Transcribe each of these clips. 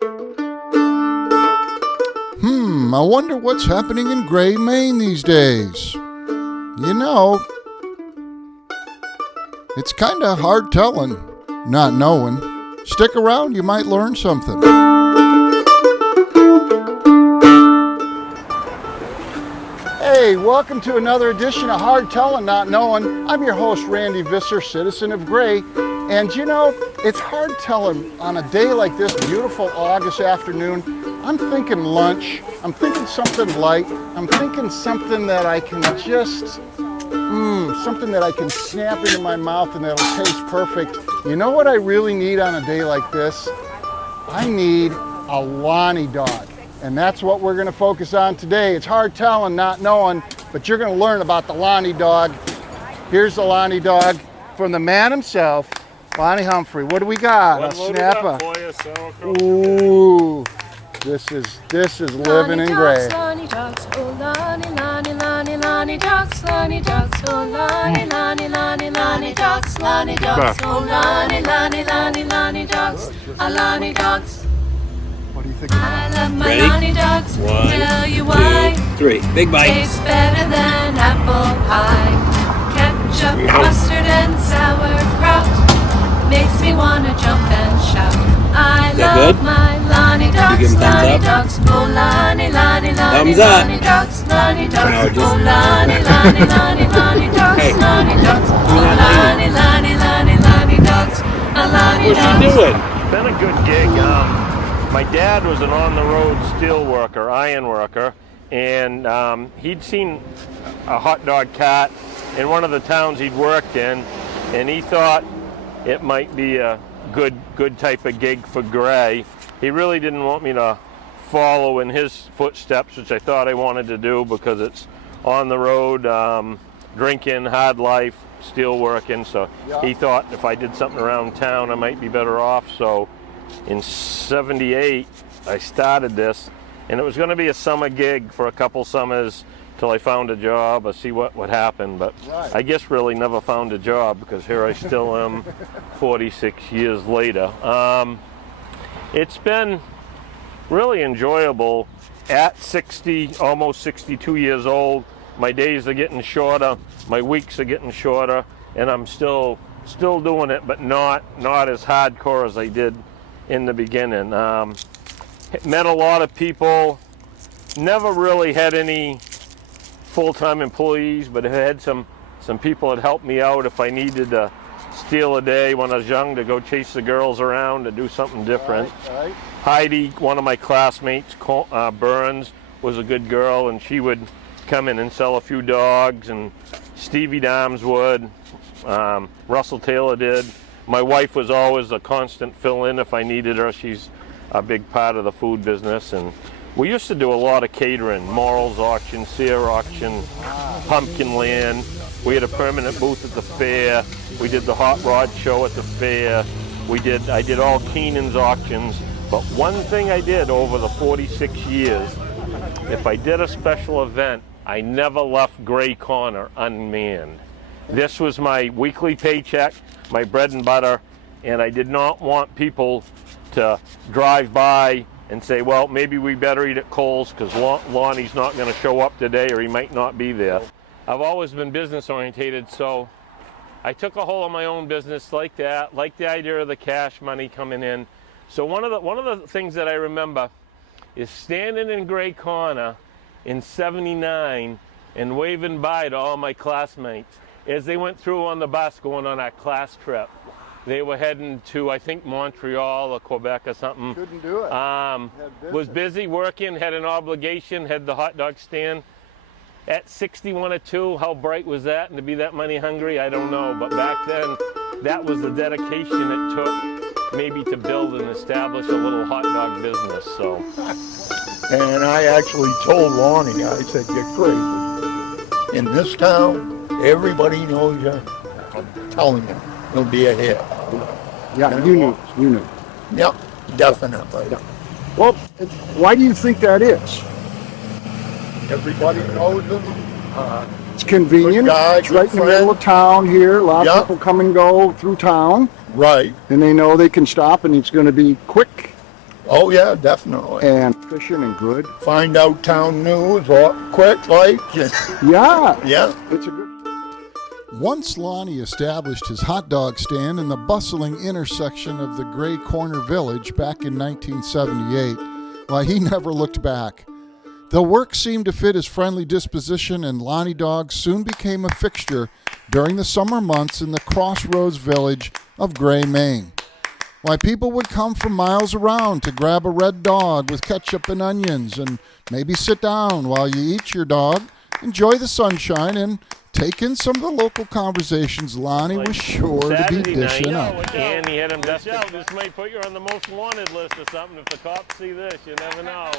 I wonder what's happening in Gray, Maine these days. You know, it's kind of hard telling, not knowing. Stick around, you might learn something. Hey, welcome to another edition of Hard Tellin', Not Knowin'. I'm your host, Randy Visser, citizen of Gray. And you know, it's hard telling on a day like this, beautiful August afternoon. I'm thinking lunch, I'm thinking something light, I'm thinking something that I can just, something that I can snap into my mouth and that'll taste perfect. You know what I really need on a day like this? I need a Lonnie Dog. And that's what we're gonna focus on today. It's hard telling, not knowing, but you're gonna learn about the Lonnie Dog. Here's the Lonnie Dog from the man himself, Lonnie Humphrey. What do we got? A snapper. Ooh, this is living in Gray. Lonnie Dogs, oh Lonnie, Lonnie, Lonnie, Lonnie Dogs, Lonnie Dogs, oh Lonnie, Lonnie, Lonnie, Lonnie Dogs, Lonnie Dogs, oh Lonnie, Lonnie, Lonnie, Lonnie Dogs, Lonnie Dogs. What do you think? I love my Ready? Lonnie Dogs. Tell you why. 2, 3. Big bite. Tastes better than apple pie. Ketchup, mustard, and sauerkraut makes me wanna jump and shout. I love good? my Lonnie Dogs, give 'em thumbs Lonnie up? Dogs, oh Lonnie, Lonnie, Lonnie, Thumbs up. Lonnie Dogs, Lonnie Dogs, No, just- oh Lonnie, Lonnie, Lonnie, Lonnie Dogs, Hey. Lonnie Dogs, oh that Lonnie, Lonnie, Lonnie, Lonnie Dogs, Lonnie What's Dogs. she doing? Been a good gig. My dad was an on-the-road steel worker, iron worker, and he'd seen a hot dog cart in one of the towns he'd worked in, and he thought it might be a good type of gig for Gray. He really didn't want me to follow in his footsteps, which I thought I wanted to do because it's on the road, drinking, hard life, steel working. So he thought if I did something around town, I might be better off. So in '78, I started this, and it was going to be a summer gig for a couple summers till I found a job or see what would happen. But I guess really never found a job because here I still am 46 years later. It's been really enjoyable at 60, almost 62 years old. My days are getting shorter, my weeks are getting shorter, and I'm still doing it, but not as hardcore as I did in the beginning. Met a lot of people, never really had any full-time employees, but I had some people that helped me out if I needed to steal a day when I was young to go chase the girls around to do something different. Right. Heidi, one of my classmates, Burns, was a good girl, and she would come in and sell a few dogs, and Stevie Dahms would, Russell Taylor did. My wife was always a constant fill-in if I needed her. She's a big part of the food business, and we used to do a lot of catering, Morals Auction, Sear Auction, Pumpkin Land. We had a permanent booth at the fair. We did the Hot Rod Show at the fair. I did all Keenan's auctions. But one thing I did over the 46 years, if I did a special event, I never left Gray Corner unmanned. This was my weekly paycheck, my bread and butter, and I did not want people to drive by and say, well, maybe we better eat at Cole's because Lonnie's not going to show up today or he might not be there. I've always been business orientated, so I took a hold of my own business like that, like the idea of the cash money coming in. So one of the things that I remember is standing in Gray Corner in '79 and waving bye to all my classmates as they went through on the bus going on our class trip. They were heading to, I think, Montreal or Quebec or something. Couldn't do it. Was busy working, had an obligation, had the hot dog stand. At 61 or 2, how bright was that? And to be that money hungry, I don't know. But back then, that was the dedication it took maybe to build and establish a little hot dog business. So, And I actually told Lonnie, I said, you're crazy. In this town, everybody knows you. I'm telling you, you'll be a hit. Yeah, you knew. Yep, definitely. Well, why do you think that is? Everybody knows him. It's convenient. Good guy, It's right good in the middle of town here. A lot Yeah. of people come and go through town, Right. and they know they can stop, and it's going to be quick Oh yeah, definitely. And fishing and good. Find out town news or quick, like. Yeah. Yeah. It's a good. Once Lonnie established his hot dog stand in the bustling intersection of the Gray Corner Village back in 1978, why, he never looked back. The work seemed to fit his friendly disposition, and Lonnie Dogs soon became a fixture during the summer months in the crossroads village of Gray, Maine. Why, people would come from miles around to grab a red dog with ketchup and onions and maybe sit down while you eat your dog, enjoy the sunshine, and take in some of the local conversations Lonnie was sure to be Saturday dishing night, up. and he had him dusted. This might put you on the most wanted list or something. If the cops see this, you never know.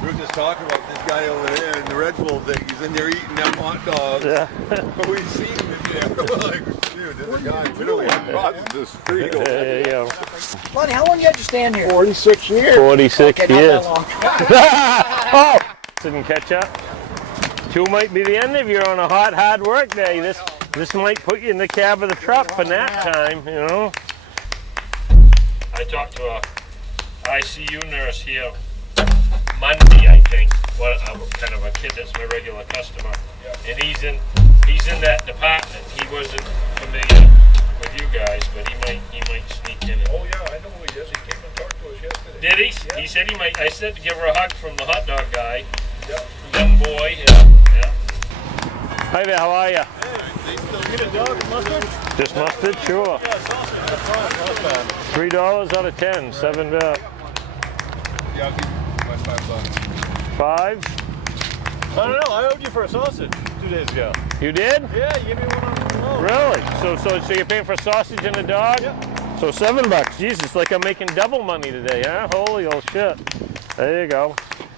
We were just talking about this guy over there in the Red Bull thing. He's in there eating them hot dogs. Yeah. But we seen him in there. We're like, dude, this guy literally crosses the street over There you go. Lonnie, how long you had you stand here? 46 years. 46 Okay, not years. that long. Oh! Didn't catch up. 2 might be the end of you on a hard work day. This might put you in the cab of the truck for nap time, you know. I talked to a ICU nurse here Monday, I think. Well, kind of a kid that's my regular customer, and he's in that department. He wasn't familiar with you guys, but he might sneak in. Oh yeah, I know who he is. He came and talked to us yesterday. Did he? Yeah. He said he might. I said to give her a hug from the hot dog guy. Yeah. Young boy. Yeah. Hi there. How are you? They still get a dog mustard? Just mustard, sure. $3 out of 10, 7 bet. Yeah, I'll give you my $5. 5? I don't know. I owed you for a sausage 2 days ago. You did? Yeah, you gave me one on the road. Really? So you're paying for sausage and a dog? Yeah. So $7. Jesus, like I'm making double money today, huh? Holy old shit. There you go.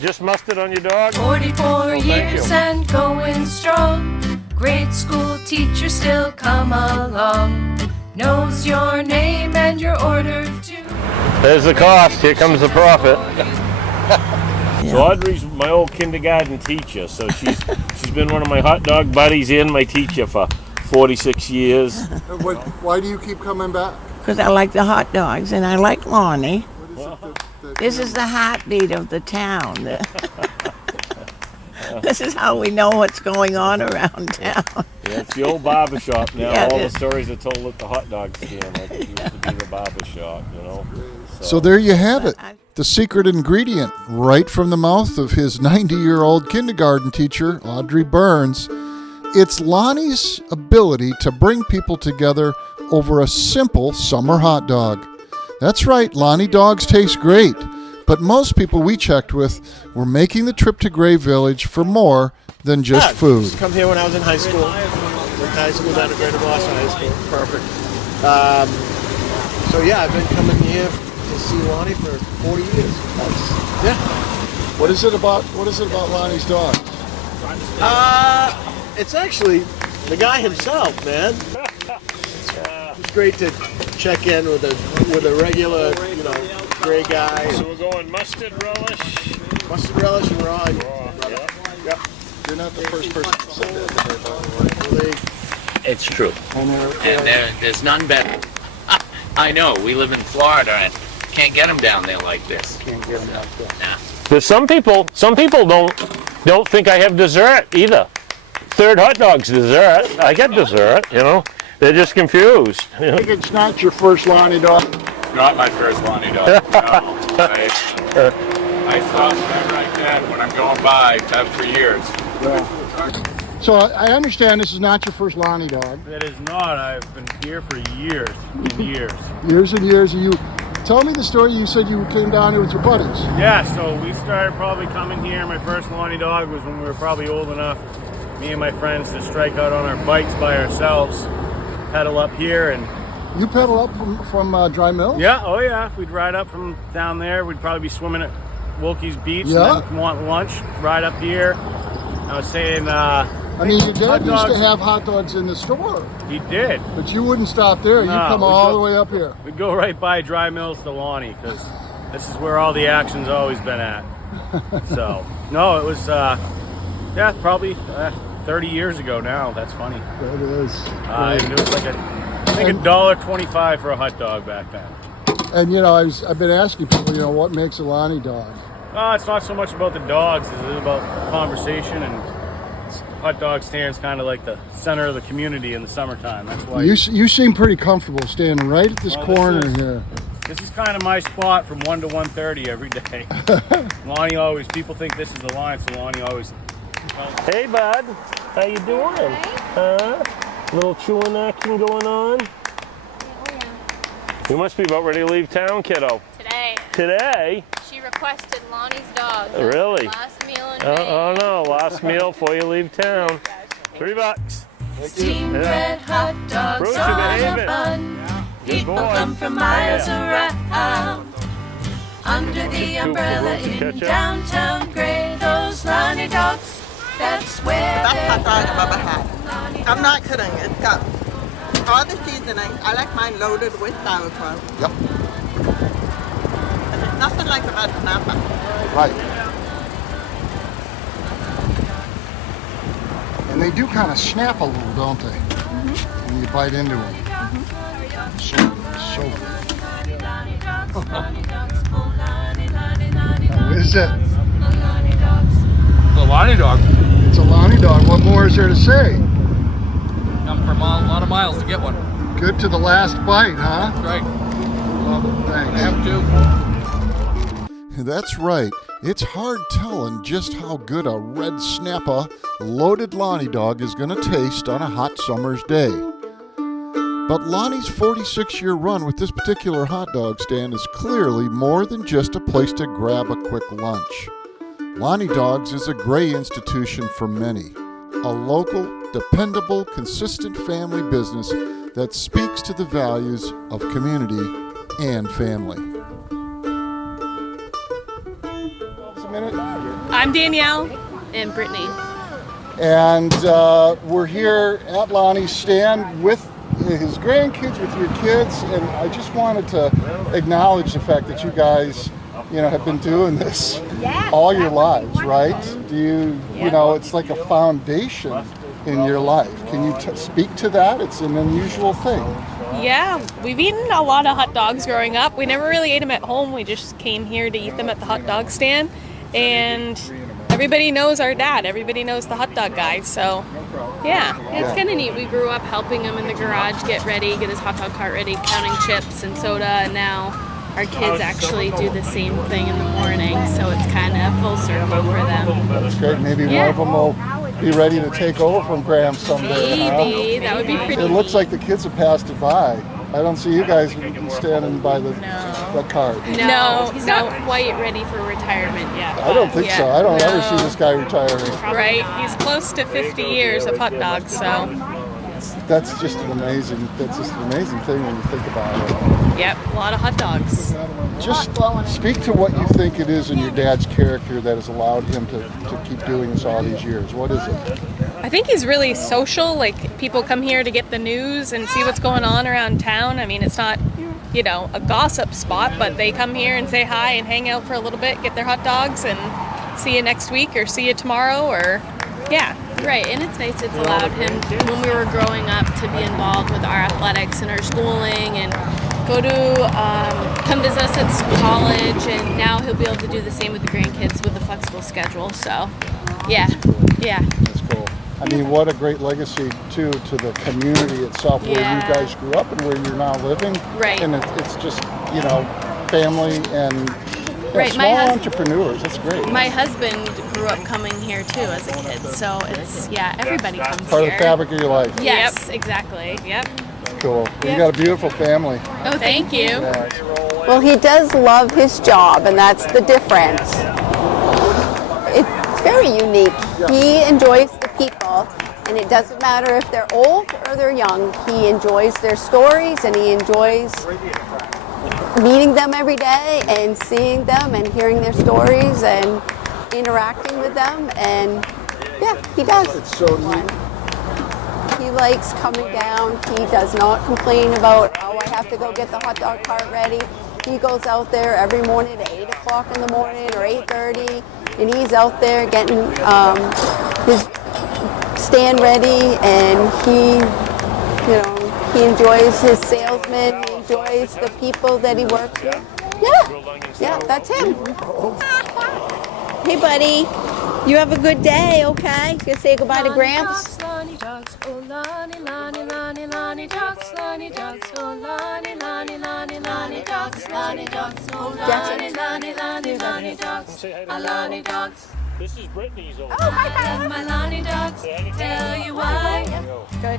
Just mustard on your dog? 44 thank years you. and going strong. Grade school teacher still come along. Knows your name and your order too. There's the cost. Here comes the profit. So Audrey's my old kindergarten teacher. So she's been one of my hot dog buddies and my teacher for 46 years. Why do you keep coming back? Because I like the hot dogs and I like Lonnie. What is it that This is the heartbeat of the town. This is how we know what's going on around town. Yeah, it's the old barber shop now. Yeah, it All the is. stories are told at the hot dog stand. Like it used to be the barber shop, you know. So there you have it. The secret ingredient, right from the mouth of his 90-year-old kindergarten teacher, Audrey Burns. It's Lonnie's ability to bring people together over a simple summer hot dog. That's right, Lonnie Dogs taste great. But most people we checked with were making the trip to Gray Village for more than just food. Come here when I was in high school. Went to high school down at Greater Boston High School. Perfect. So yeah, I've been coming here to see Lonnie for 40 years. Yeah. What is it about Lonnie's dogs? It's actually the guy himself, man. It's great to check in with a regular, gray guy. So we're going mustard relish. Mustard relish and raw. Yep. You're not the first person to say that today, by the way. It's true. And there's none better. I know, we live in Florida and can't get them down there like this. Can't get them out there. Nah. There's some people don't think I have dessert either. Third hot dog's dessert. I get dessert, you know. They're just confused. You know? It's not your first Lonnie dog. Not my first Lonnie dog. No. I saw them like that when I'm going by. Have for years. So I understand this is not your first Lonnie dog. It is not. I've been here for years and years. Years and years. You tell me the story. You said you came down here with your buddies. Yeah, so we started probably coming here. My first Lonnie dog was when we were probably old enough, me and my friends, to strike out on our bikes by ourselves, pedal up here, and You pedal up from Dry Mill? yeah, oh yeah, we'd ride up from down there. We'd probably be swimming at Wilkie's Beach, Yeah. and then want lunch, ride up here. I was saying, I mean, your hot dad used to dogs- have hot dogs in the store, he did. but you wouldn't stop there. You No, come we'd all go- the way up here. We'd go right by Dry Mills to Lonnie, because this is where all the action's always been at. So, no, it was, probably 30 years ago now. That's funny. That is. It was like I think $1.25 for a hot dog back then. And you know, I've been asking people, you know, what makes a Lonnie dog? It's not so much about the dogs, it's about conversation, and hot dog stand's kind of like the center of the community in the summertime. That's why You seem pretty comfortable standing right at this corner here. This is kind of my spot from 1 to 1:30 every day. Lonnie always, people think this is the line, so Lonnie always. Hey, bud. How you doing? Huh? Little chewing action going on? You must be about ready to leave town, kiddo. Today. Today? She requested Lonnie's Dogs. Really? Last meal in Oh no, last meal before you leave town. $3. Steamed red hot dogs Bruce, on you a behaving. bun. Good People boy. come from miles around. Under the umbrella in downtown Gray, those Lonnie Dogs, that's where Best hot dog I've ever had. I'm not kidding. It's got all the seasoning. I like mine loaded with sauerkraut. Yep. And it's nothing like a red snapper. Right. And they do kind of snap a little, don't they? Mm-hmm. When you bite into them. Mm-hmm. So good. What is it? The Lonnie Dog. It's a Lonnie dog. What more is there to say? Come from a lot of miles to get one. Good to the last bite, huh? That's right. Love it. Thanks. I have to. That's right. It's hard telling just how good a red snapper loaded Lonnie dog is going to taste on a hot summer's day. But Lonnie's 46-year run with this particular hot dog stand is clearly more than just a place to grab a quick lunch. Lonnie Dogs is a gray institution for many, a local, dependable, consistent family business that speaks to the values of community and family. I'm Danielle. And Brittany. And we're here at Lonnie's stand with his grandkids, with your kids, and I just wanted to acknowledge the fact that you guys, you know, have been doing this all your lives, right? Do you know, it's like a foundation in your life. Can you speak to that? It's an unusual thing. Yeah, we've eaten a lot of hot dogs growing up. We never really ate them at home. We just came here to eat them at the hot dog stand. And everybody knows our dad. Everybody knows the hot dog guy. So, yeah. It's kind of neat. We grew up helping him in the garage get ready, get his hot dog cart ready, counting chips and soda. And now our kids actually do the same thing in the morning. So it's kind of full circle for them. That's great. Maybe one of them will be ready to take over from Graham someday. Maybe. That would be pretty It looks like the kids have passed it by. I don't see you guys standing by the cart. No, he's not quite ready for retirement yet. I don't think so. I don't ever see this guy retiring. Right, he's close to 50 years of hot dogs, so. That's just an amazing thing when you think about it. Yep, a lot of hot dogs. Just speak to what you think it is in your dad's character that has allowed him to keep doing this all these years. What is it? I think he's really social. Like, people come here to get the news and see what's going on around town. I mean, it's not, you know, a gossip spot, but they come here and say hi and hang out for a little bit, get their hot dogs, and see you next week or see you tomorrow, or, yeah. Right, and it's nice it's allowed him, when we were growing up, to be involved with our athletics and our schooling and go to, come visit us at college, and now he'll be able to do the same with the grandkids with a flexible schedule, so, yeah. That's cool. I mean, what a great legacy, too, to the community itself, where you guys grew up and where you're now living. Right. And it's just, you know, family and small entrepreneurs. That's great. My husband grew up coming here, too, as a kid, so it's, everybody comes Part here. of the fabric of your life. Yes, exactly, yep. Cool. You got a beautiful family. Oh, thank you. Yeah. Well, he does love his job, and that's the difference. It's very unique. He enjoys the people, and it doesn't matter if they're old or they're young. He enjoys their stories, and he enjoys meeting them every day and seeing them and hearing their stories and interacting with them, and yeah, he does. It's so neat. He likes coming down. He does not complain about, oh, I have to go get the hot dog cart ready. He goes out there every morning at 8 o'clock in the morning or 8:30, and he's out there getting his stand ready, and he enjoys his salesmen being enjoys the people that he works with. Yeah, that's him. Hey, buddy. You have a good day, okay? Gonna say goodbye to Gramps? Lonnie Dogs, oh Lonnie, Lonnie, Lonnie, Lonnie Dogs, Lonnie Dogs, oh Lonnie, Lonnie, Lonnie, Lonnie Dogs, Lonnie Dogs, oh Lonnie, Lonnie, Lonnie, Lonnie Dogs, Lonnie Dogs. This is Brittany's old. Oh, and my Lonnie Dogs, tell you why.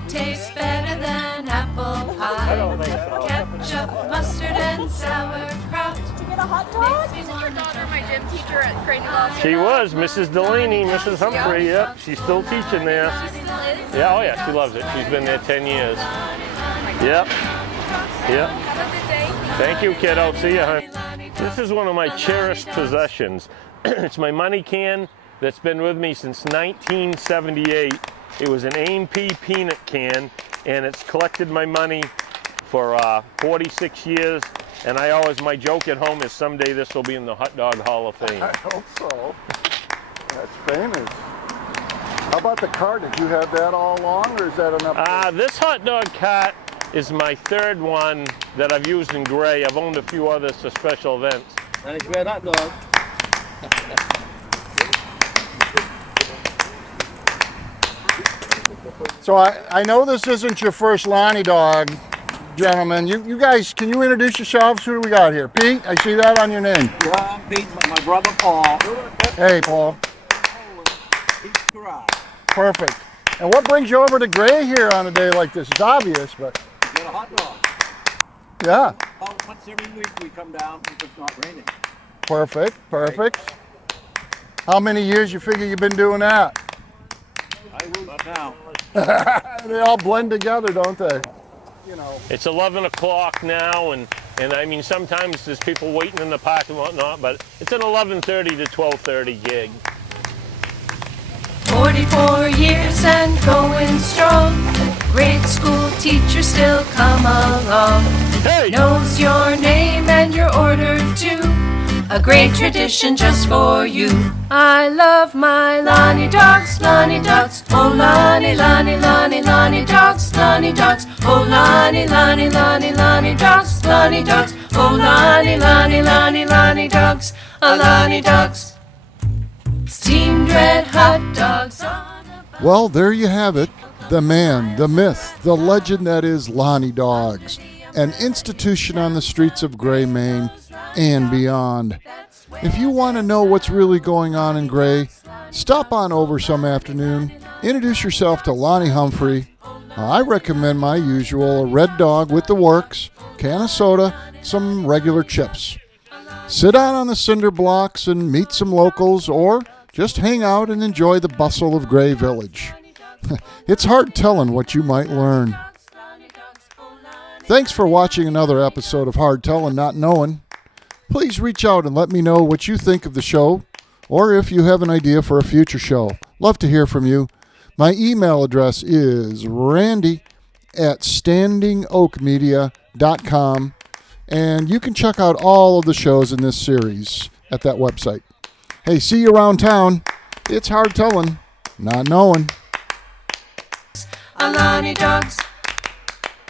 Tastes better than apple pie. Ketchup, mustard, and sauerkraut. Did you get a hot dog? Makes me want to daughter, my gym teacher at Creighton Law School. She was Mrs. Delaney, Mrs. Humphrey. Yep, she's still teaching there. Yeah, oh yeah, she loves it. She's been there 10 years. Yep. Yep. Thank you, kiddo. See you, hon. This is one of my cherished possessions. It's my money can that's been with me since 1978. It was an A&P peanut can, and it's collected my money for 46 years. And my joke at home is someday this will be in the Hot Dog Hall of Fame. I hope so. That's famous. How about the car? Did you have that all along, or is that enough? This hot dog cart is my third one that I've used in gray. I've owned a few others for special events. Nice red hot dog. So I know this isn't your first Lonnie Dog, gentlemen. You guys, can you introduce yourselves? Who do we got here? Pete, I see that on your name. Yeah, I'm Pete, my brother Paul. Hey, Paul. Perfect. And what brings you over to Gray here on a day like this? It's obvious, but... Get a hot dog. Yeah. About once every week we come down if it's not raining. Perfect, perfect. How many years you figure you've been doing that? I lose now. They all blend together, don't they? You know. It's 11 o'clock now, and I mean, sometimes there's people waiting in the park and whatnot, but it's an 11:30 to 12:30 gig. 44 years and going strong. Grade school teacher still come along. Hey! Knows your name and your order too. A great tradition just for you. I love my Lonnie Dogs, Lonnie Dogs. Oh Lonnie, Lonnie, Lonnie, Lonnie Dogs, Lonnie Dogs. Oh Lonnie, Lonnie, Lonnie, Lonnie Dogs, Lonnie Dogs. Oh Lonnie, Lonnie, Lonnie, Lonnie Dogs, Lonnie Dogs. Steamed red hot dogs. Well, there you have it. The man, the myth, the legend that is Lonnie Dogs. An institution on the streets of Gray, Maine, and beyond. If you want to know what's really going on in Gray, stop on over some afternoon, introduce yourself to Lonnie Humphrey. I recommend my usual, a red dog with the works, can of soda, some regular chips. Sit out on the cinder blocks and meet some locals, or just hang out and enjoy the bustle of Gray Village. It's hard telling what you might learn. Thanks for watching another episode of Hard Tellin, Not Knowin. Please reach out and let me know what you think of the show, or if you have an idea for a future show. Love to hear from you. My email address is randy@standingoakmedia.com, and you can check out all of the shows in this series at that website. Hey, see you around town. It's Hard Tellin, Not Knowin. Lonnie Dogs.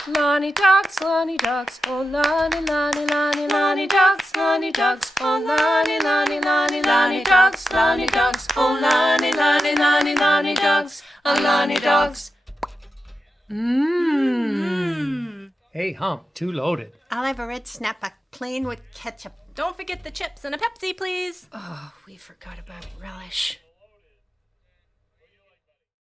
Lonnie Dogs, Lonnie Dogs, oh Lonnie, Lonnie, Lonnie, Lonnie Dogs, Lonnie Dogs, oh Lonnie, Lonnie, Lonnie, Lonnie Dogs, Lonnie Dogs, oh Lonnie, Lonnie, Lonnie, Lonnie Dogs, Lonnie Dogs. Mmm. Hey, Hump, too loaded. I'll have a red snapper, plain with ketchup. Don't forget the chips and a Pepsi, please. Oh, we forgot about relish.